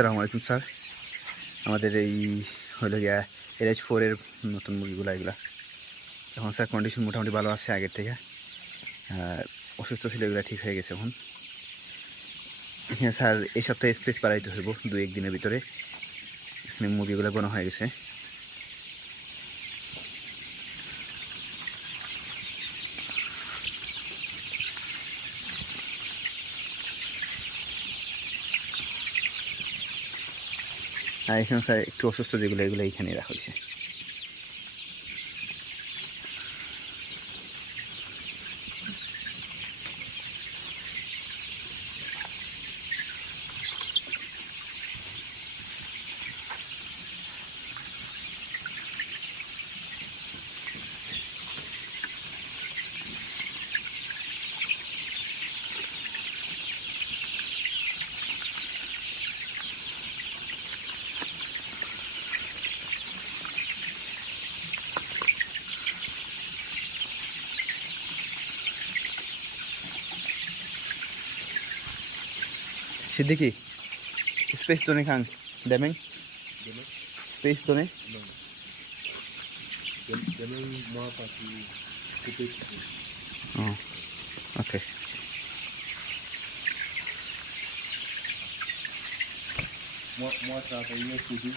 আসসালামু আলাইকুম স্যার। আমাদের এই হলো গিয়া LH4 এর নতুন মুরগিগুলা এগুলা। এখন স্যার কন্ডিশন মোটামুটি ভালো আছে আগের থেকে। আ অসুস্থ ছিল এগুলা ঠিক হয়ে গেছে এখন। এখানে স্যার এই সপ্তাহে স্পেস বাড়াইতে হইব ২-১ দিনের ভিতরে। এখানে মুরগিগুলা গোনা হয়ে গেছে। আর এখানে স্যার একটু অসুস্থ যেগুলো এগুলো এইখানেই রাখা হইছে। Siddiqui space done Kang, Demeng? Demeng? Space done? Non. Demeng moi parti couper. Oh, okay. Moi travailler studio.